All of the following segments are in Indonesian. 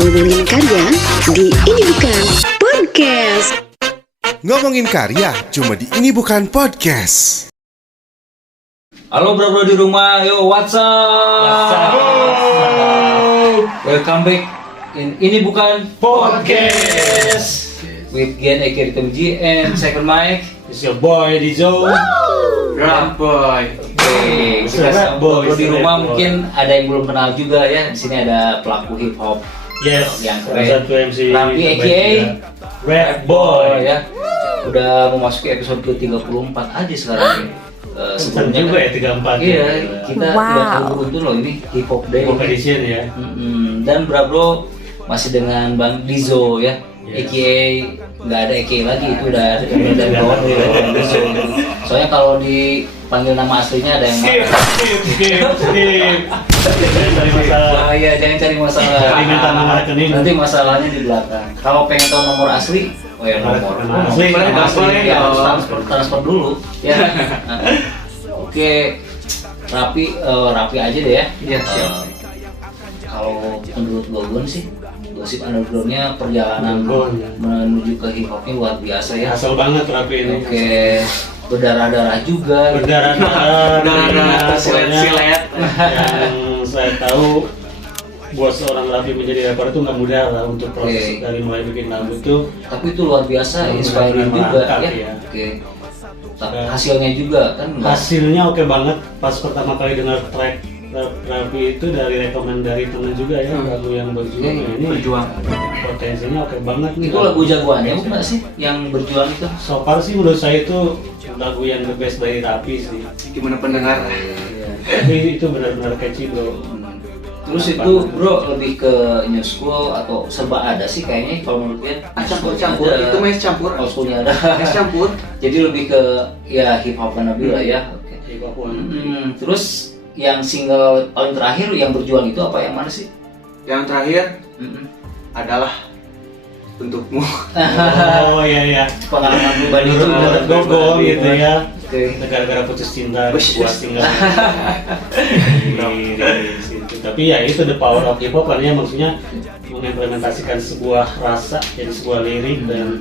Ngomongin karya di Ini Bukan Podcast. Ngomongin karya cuma di Ini Bukan Podcast. Halo bro-bro di rumah, yo what's up? Welcome back in Ini Bukan Podcast with Gian Eki Ritem G and second mic. It's your boy Dizo. Rap boy. Oke, kita bro di rumah mungkin ada yang belum kenal juga ya. Di sini ada pelaku hip hop. Yes, yang salah keren. satu MC Rapi aka Rap Boy ya. Udah memasuki episode ke-34 aja sekarang ya. Sebelumnya juga ya 34. Iya, kita tidak beruntung loh ini hip hop day. Hip hop edition ya. Dan bro masih dengan Bang Dizo ya. AKA nggak ada AKA lagi, itu udah dari bawah dari Bang Dizo. Soalnya kalau dipanggil nama aslinya ada yang Skip. Jangan cari masalah. Iya, jangan cari masalah. Cari minta nomor rekening. Nanti masalahnya di belakang. Kalau pengen tahu nomor asli, oh ya nomor Asli. ya harus transfer dulu. Ya. Oke, rapi aja deh ya. Iya siap. Kalau menurut gue sih, gosip undergroundnya perjalanan menuju ke hip hopnya luar biasa ya. Asal banget Rapi ini. Oke, berdarah-darah juga. Berdarah-darah. Silet-silet. Yang saya tahu buat seorang Rapi menjadi rapper itu nggak mudah lah untuk proses dari mulai bikin lagu itu. Tapi itu luar biasa, inspiring juga ya. Oke. Tapi hasilnya juga kan. Hasilnya oke banget. Pas pertama kali dengar track Rapi itu dari rekomen dari temen juga ya, lagu yang berjuang ini potensinya oke banget nih. Itu lagu jagoannya bukan sih yang berjuang itu? So far sih menurut saya itu lagu yang the best dari Rapi sih. Gimana pendengar? Tapi itu benar-benar catchy bro. Terus itu bro lebih ke new school atau serba ada sih kayaknya kalau menurut gue. Campur-campur, itu mes campur. Old schoolnya ada. Mes campur. Jadi lebih ke ya hip hop wannabe lah ya. Oke. Hip hop Terus yang single paling terakhir yang berjuang itu apa, yang mana sih? Yang terakhir adalah untukmu. Oh iya. Pengalaman pribadi itu Gogo gitu ya. Oke. Gara-gara putus cinta buat single. Tapi ya itu the power of hip hop karena maksudnya mengimplementasikan sebuah rasa jadi sebuah lirik dan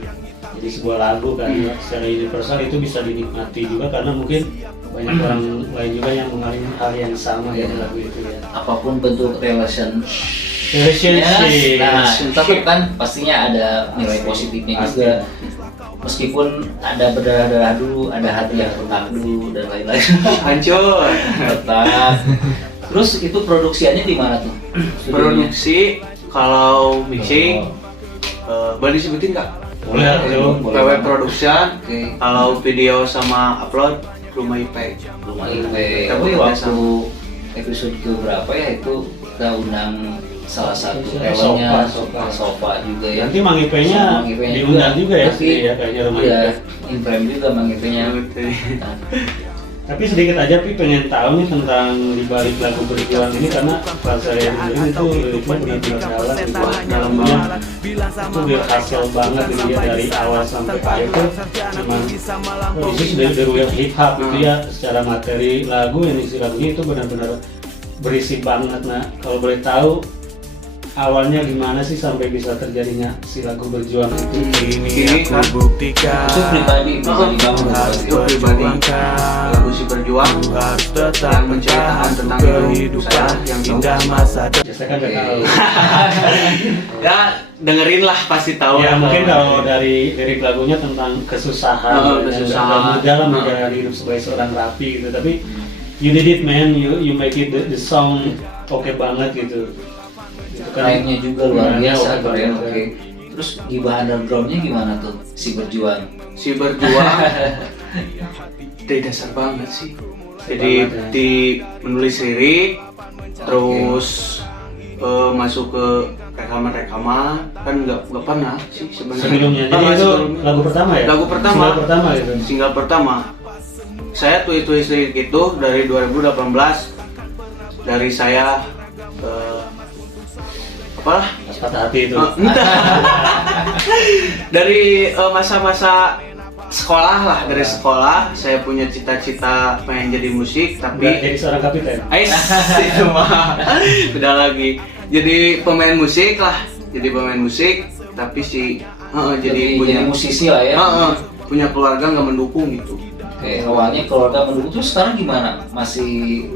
jadi sebuah lagu kan secara universal itu bisa dinikmati juga karena mungkin banyak orang lain juga yang mengalami hal yang sama ya di lagu itu ya. Apapun bentuk relationship. Nah, tapi kan pastinya ada nilai positifnya juga. Meskipun ada berdarah-darah dulu, ada hati yang retak dulu dan lain-lain. Hancur. Retak. Terus itu produksiannya di mana tuh? Produksi kalau mixing boleh disebutin nggak? Boleh. PW Production. Oke. Kalau video sama upload Rumah IP. Rumah IP. Tapi waktu episode ke berapa ya itu kita undang salah satu talentnya Sofa juga ya. Nanti Mang IP-nya diundang juga ya, tapi ya kayaknya Rumah iya, IP. in-frame juga Mang IP-nya. Tapi sedikit aja pengen tahu nih tentang dibalik lagu berjuang ini karena pas saya dengerin itu liriknya benar-benar dalam banget. Itu berhasil banget gitu ya dari awal sampai akhir tuh memang ini sudah the real hip hop gitu ya secara materi lagu yang isi lagunya itu benar-benar berisi banget. Nah kalau boleh tahu awalnya gimana sih sampai bisa terjadinya si lagu berjuang itu? Ini kan Itu pribadi banget. itu pribadi lagu si berjuang yang menceritakan tentang hidup saya yang indah masa Ya saya kan nggak tahu. ya dengerin lah pasti tahu. Ya mungkin kalau dari lirik lagunya tentang kesusahan, kesusahan. dalam menjalani hidup sebagai seorang Rapi gitu. Tapi you did it man, you make it the song oke banget gitu. Lainnya juga luar biasa keren. Oke. Oke. Terus gibah undergroundnya gimana tuh si berjuang? Si berjuang dari dasar banget sih. Jadi di menulis lirik, terus masuk ke rekaman kan nggak pernah sih sebenarnya. Sebelumnya, jadi itu lagu pertama ya? Lagu pertama. Single pertama gitu. Single pertama. Saya tulis lirik itu dari 2018 dari saya apalah Patah hati itu. dari masa-masa sekolah lah, dari sekolah saya punya cita-cita pengen jadi musik tapi Nggak jadi seorang kapiten. itu mah udah lagi jadi pemain musik lah jadi pemain musik, tapi jadi jadi musisi lah ya. Punya keluarga nggak mendukung gitu. Oke, awalnya keluarga mendukung, terus sekarang gimana? Masih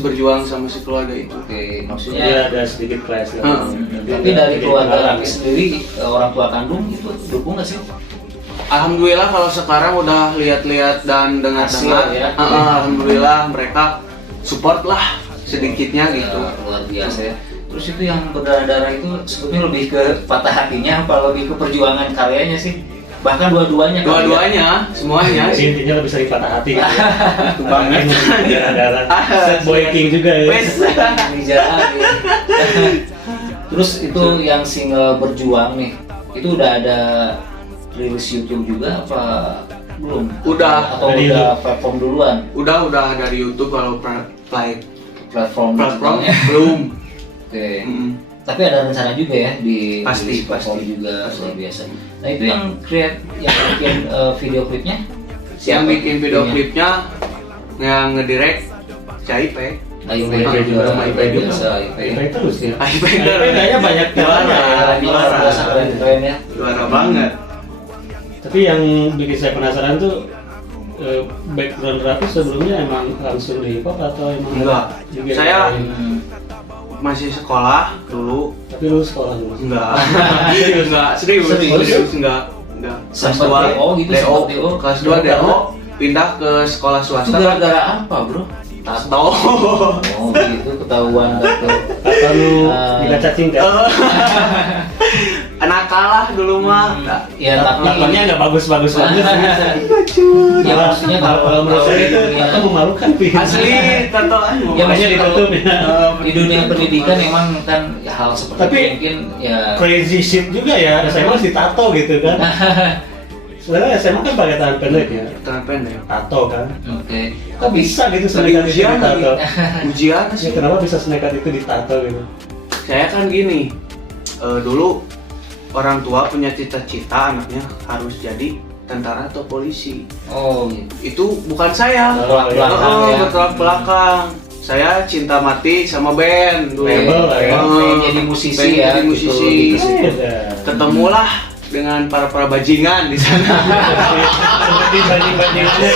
berjuang sama si keluarga itu. Oke, Dia maksudnya ada sedikit clash lah. tapi dari keluarga Raffi sendiri, orang tua kandung itu dukung nggak sih? Alhamdulillah kalau sekarang udah lihat-lihat dan dengar-dengar, Hasil ya. alhamdulillah mereka support lah sedikitnya gitu. Luar biasa ya. Terus itu yang berdarah-darah itu sebetulnya lebih ke patah hatinya apa lebih ke perjuangan karyanya sih? Bahkan dua-duanya kali ya? Dua-duanya, semuanya sih. Intinya lebih sering patah hati gitu. Itu banget. Darah-darah. Set boy king juga ya. Wes. Di jalan ya. Terus itu yang single berjuang nih, itu udah ada rilis YouTube juga apa belum? Udah. Atau Dari udah platform duluan? Udah dari YouTube kalau Platform platformnya belum. Oke. Tapi ada rencana juga ya di Pasti, platform pasti. juga luar biasa. Nah itu yang bikin video klipnya? Yang bikin video klipnya yang ngedirect CIP. AIP AIP juga, sama AIP juga. biasa AIP. Baik terus ya. AIP Kayaknya banyak Juara. Luar biasa keren ya. Juara banget. Tapi yang bikin saya penasaran tuh background Raffi sebelumnya emang langsung di hip hop atau emang Enggak. juga Saya- yang- Masih sekolah dulu. tapi lu sekolah dulu. Enggak. Serius. Enggak. Sempet DO gitu, DO. sempet DO. Kelas 2 DO pindah ke sekolah Itu swasta. gara-gara apa bro? Tato. Oh gitu ketahuan gitu. Atau lu Ah. bila cacing kan? Anak kalah dulu mah. Ya tapi Tampaknya nggak bagus-bagus banget. ya maksudnya kalau menurut saya itu tato memalukan Pi. Asli tatoan. Ya, Makanya ditutup ya. di dunia pendidikan emang kan hal seperti Tapi itu mungkin ya crazy shit juga ya, SMA ditato gitu kan. Sebenarnya SMA kan pakai tangan pendek ya, Tangan pendek. tato kan. oke. Kok bisa gitu Lagi senekat itu ujian lagi. ditato? Ujian Ya, sih. kenapa bisa senekat itu ditato gitu? Saya kan gini. Dulu orang tua punya cita-cita anaknya harus jadi tentara atau polisi. Oh gitu. Itu bukan saya. Oh, iya. Belakang ya. Bertolak belakang. Saya cinta mati sama band dulu. Label lah ya. Pengen jadi musisi Pengen ya, jadi musisi. gitu. Ketemulah dengan para bajingan di sana. Seperti banding-bandingannya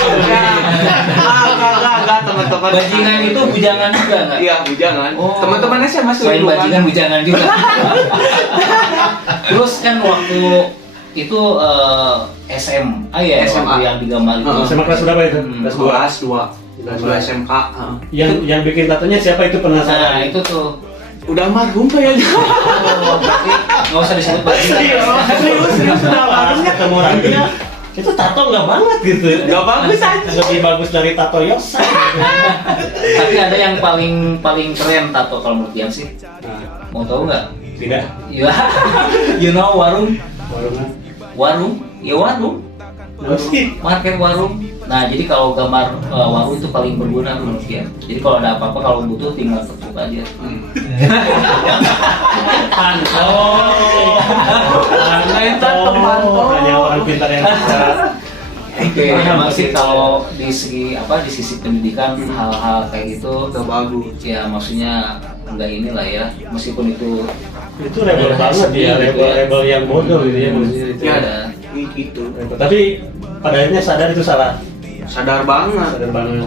Enggak, teman-teman. Bajingan itu bujangan juga nggak? Iya, bujangan. Oh. Teman-temannya saya masih Selain lingkungan. bajingan bujangan juga. Terus kan waktu itu SMA ya, SMA. waktu yang digambar itu. Heeh. SMA kelas berapa itu? Kelas 2. Kelas 2. Kelas 2 SMK. heeh. Yang bikin tatonya siapa itu Nah penasaran? itu tuh. Udah marhum kayaknya. Oh, berarti nggak usah disebut bajingan. Serius udah marhum. Ketemu orangnya itu tato nggak banget gitu. Nggak bagus aja. Lebih bagus dari tato Yosa. Tapi ada yang paling keren tato kalau menurut Dian sih. Nah, Mau tahu nggak? tidak. Ya, you know warung, Warungan. ya warung, Nah, sih. market warung. Nah jadi kalau gambar warung itu paling berguna menurut Dian. Jadi kalau ada apa-apa kalau butuh tinggal ketuk aja. Hanya orang pintar yang bisa. Oke, memang sih kalau di sisi pendidikan hal-hal kayak gitu Udah bagus. ya maksudnya enggak inilah ya, meskipun itu Itu rebel banget ya, rebel yang bodoh gitu ya maksudnya itu. Ya, ada. gitu. Rebel. Tapi pada akhirnya sadar itu salah. Sadar banget. Sadar banget.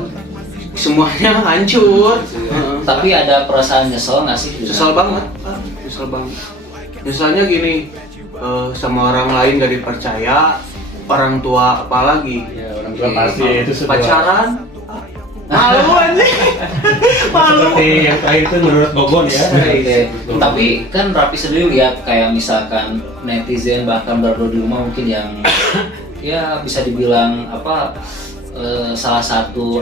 Semuanya hancur. Heeh. Tapi ada perasaan nyesel nggak sih? Nyesel banget. Nyesel banget. Nyeselnya gini, sama orang lain gak dipercaya, orang tua apalagi. Ya orang tua pasti itu sebuah. Pacaran. Malu anjing. Malu. Seperti yang terakhir itu menurut Gogon ya. Oke. Tapi kan Raffi sendiri lihat kayak misalkan netizen bahkan baru di rumah mungkin yang ya bisa dibilang salah satu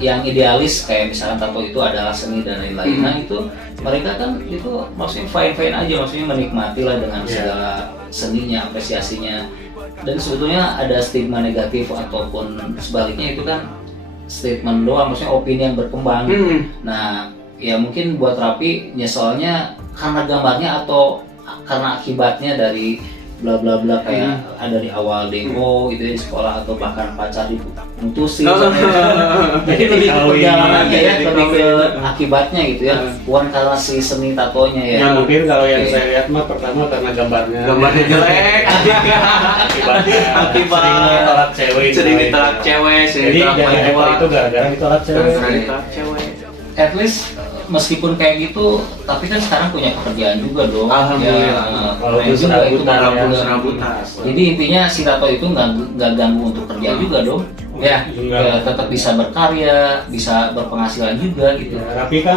yang idealis kayak misalkan tato itu adalah seni dan lain-lain. Nah itu mereka kan itu maksudnya fine aja, maksudnya menikmati lah dengan segala seninya, apresiasinya. Dan sebetulnya ada stigma negatif ataupun sebaliknya itu kan statement doang, maksudnya opini yang berkembang. Nah ya mungkin buat Raffi nyeselnya karena gambarnya atau karena akibatnya dari bla bla bla kayak ada di awal demo gitu ya di sekolah atau bahkan pacar diputusin. Jadi lebih ke perjalanannya ya, lebih ke akibatnya gitu ya, bukan karena si seni tatonya ya. Ya mungkin kalau yang saya lihat mah pertama karena gambarnya jelek. Akibat sering ditolak cewek. Sering ditolak cewek, sering Jadi ditolak dari perempuan. itu gara-gara ditolak cewek. Gara-gara ditolak cewek. At least meskipun kayak gitu, tapi kan sekarang punya pekerjaan juga dong. Alhamdulillah. Ya, Walaupun keren juga itu serabutan, walaupun ya. Serabutan. Jadi intinya si tato itu nggak ganggu untuk kerja juga dong. Ya, Enggak. tetap bisa berkarya, bisa berpenghasilan juga gitu. Ya, tapi kan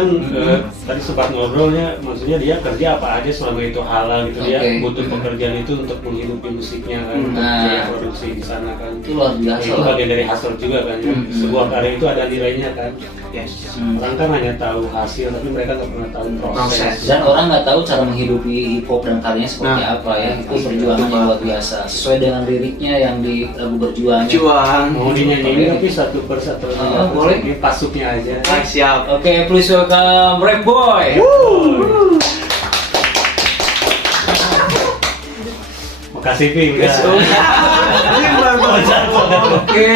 tadi sempat ngobrolnya, maksudnya dia kerja apa aja selama itu halal gitu, dia Oke. butuh pekerjaan itu untuk menghidupi musiknya kan, untuk Nah. biaya produksi di sana kan. Itu luar biasa Itu lah. bagian dari hasil juga kan, ya. Sebuah karya itu ada nilainya kan. Yes. Orang kan hanya tahu hasil, tapi mereka nggak pernah tahu proses. Proses. Dan orang nggak tahu cara menghidupi hip hop dan karyanya seperti Nah. apa ya. Itu perjuangan yang luar biasa. Sesuai dengan liriknya yang di lagu berjuang. Juang. Mau dinyanyiin tapi satu persatu aja, boleh. ini pasuknya aja. Siap. Oke, please welcome Rap Boy. Makasih Pi, udah. Oke,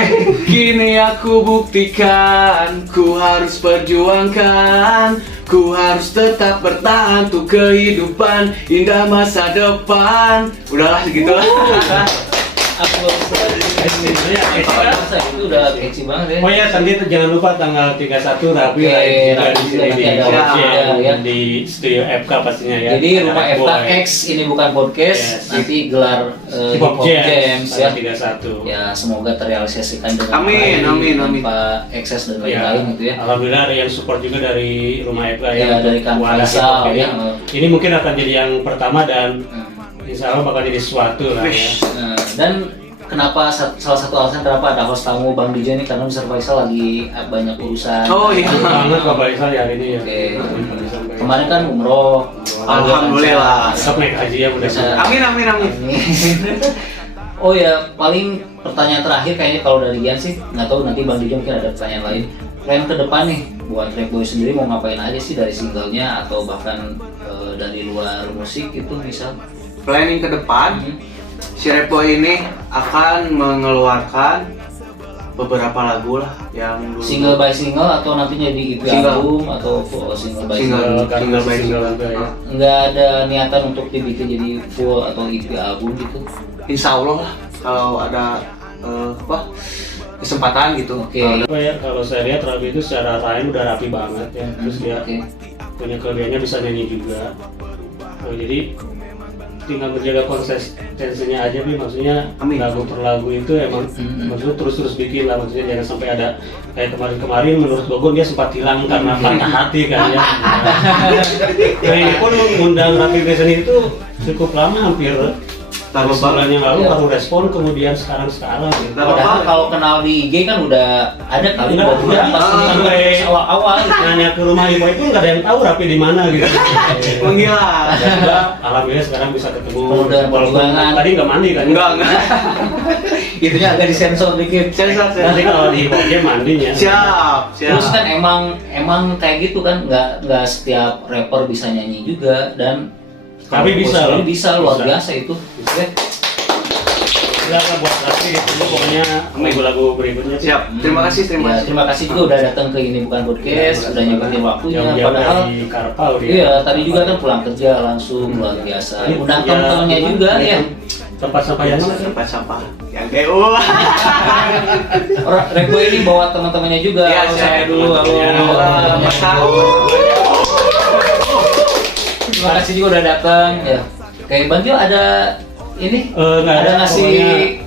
kini aku buktikan, ku harus perjuangkan, ku harus tetap bertahan untuk kehidupan indah masa depan. Udahlah gitu lah. Aku itu udah catchy banget ya. Oh ya, tadi jangan lupa tanggal 31 Rabi Oke, live juga di sini nanti di ada Jam, ya, ya. di studio FK pastinya ya. Jadi rumah Ada FK Boy. X ini bukan podcast, Yes. nanti gelar Hip Hop Jams ya. tanggal 31. Ya semoga terrealisasikan dengan Amin, baik amin, amin. tanpa ekses dan Ya, lain-lain gitu ya. alhamdulillah ada yang support juga dari rumah FK Ya, dari Kang Wadah Faisal, Hip Hop ya. Ini mungkin akan jadi yang pertama dan insya Allah bakal jadi sesuatu lah ya. Nah, dan kenapa salah satu alasan kenapa ada host tamu Bang Dijo ini karena Mr. Faisal lagi banyak urusan. Oh iya. Banget Pak Faisal ya ini ya. Oke. Kemarin kan umroh. Alhamdulillah. Besok naik haji ya mudah Bisa. Amin amin amin. Oh ya, paling pertanyaan terakhir kayaknya kalau dari Ian sih, nggak tahu nanti Bang Dijo mungkin ada pertanyaan lain. Plan ke depan nih buat Rap Boy sendiri mau ngapain aja sih dari singlenya atau bahkan dari luar musik itu misal? Planning ke depan, si Rap Boy ini akan mengeluarkan beberapa lagu lah yang dulu. Single by single atau nantinya di EP Single. album atau single by Single. single? Single by single. single juga ya. Nggak ada niatan untuk dibikin jadi full atau EP album gitu? Insya Allah lah kalau ada kesempatan gitu. Oke. Apa ya, kalau saya lihat Rabi itu secara rhyme udah rapi banget ya. Terus dia Oke. punya kelebihannya bisa nyanyi juga. Jadi tinggal menjaga konsistensinya aja Bi, maksudnya Amin. lagu per lagu itu emang maksudnya terus bikin lah, maksudnya jangan sampai ada kayak kemarin menurut Gogon dia sempat hilang karena patah hati kan ya. Nah ini pun mengundang Rapi Grayson itu cukup lama, hampir Lama sebulan yang lalu Ya. baru respon, kemudian sekarang gitu. Lama Padahal banget. kalau kenal di IG kan udah ada kali Enggak, 2 bulan pas sampai awal-awal. nanya ke rumah Ibu itu nggak ada yang tahu Rapi di mana gitu. Menghilang. Tiba-tiba alhamdulillah sekarang bisa ketemu. Penuh dengan Walaupun perjuangan. tadi nggak mandi kan? Enggak. Itunya agak disensor dikit. Sensor, Nanti kalau di Hip mandinya. Siap, siap. Terus kan emang kayak gitu kan, nggak setiap rapper bisa nyanyi juga dan Tapi kalau bisa Boy loh. bisa luar Bisa. biasa itu. Ya. Silakan buat Rapi ditunggu pokoknya lagu-lagu berikutnya. Siap. Terima kasih, terima Ya, kasih. terima kasih juga udah datang ke ini bukan podcast, udah nyempetin waktunya. Jauh-jauh Padahal dari Karpal dia. iya tadi juga kan pulang kerja langsung luar biasa. Tadi Undang ya, teman-temannya juga ya. Tempat sampah yang mana? Tempat sampah yang GU. Orang Rego ini bawa teman-temannya juga. Iya, Halo, siap. saya dulu. Halo. Halo, Mas Tahu. Terima kasih juga udah datang. Ya. Kayak Bang Jo ada ini Nggak ada ada, ngasih pokoknya.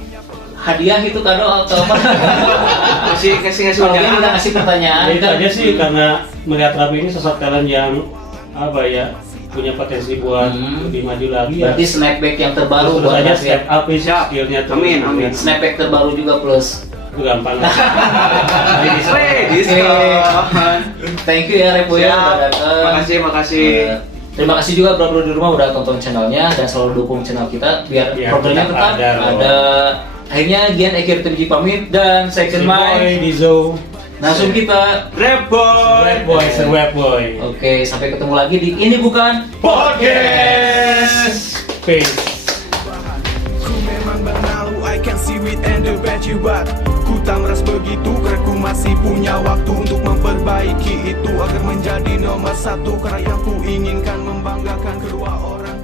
hadiah gitu kado atau apa? Kasih Kalau dia udah ngasih pertanyaan Ya, itu kan. aja sih karena melihat Rapi ini sosok talent yang apa ya, punya potensi buat lebih maju lagi ya. Berarti snapback yang terbaru Terus buat aja Raffi. step up sih Siap. skillnya tuh. Amin, amin. Snapback terbaru juga plus. Itu gampang lah. Jadi bisa. Thank you ya Repo ya Siap. udah datang. Makasih, makasih. Terima kasih juga bro-bro di rumah udah tonton channelnya dan selalu dukung channel kita biar Biar programnya tetap tetap ada, ada. Akhirnya Gian Ekir Terji pamit dan Second Mind. Boy, Dizo, Langsung kita. Rap Boy. Web Boy, Web Boy. Oke, sampai ketemu lagi di Ini Bukan Podcast. Peace. can see it and the bad you but ku tak meras begitu karena ku masih punya waktu untuk memperbaiki itu agar menjadi nomor satu karena yang ku inginkan membanggakan kedua orang.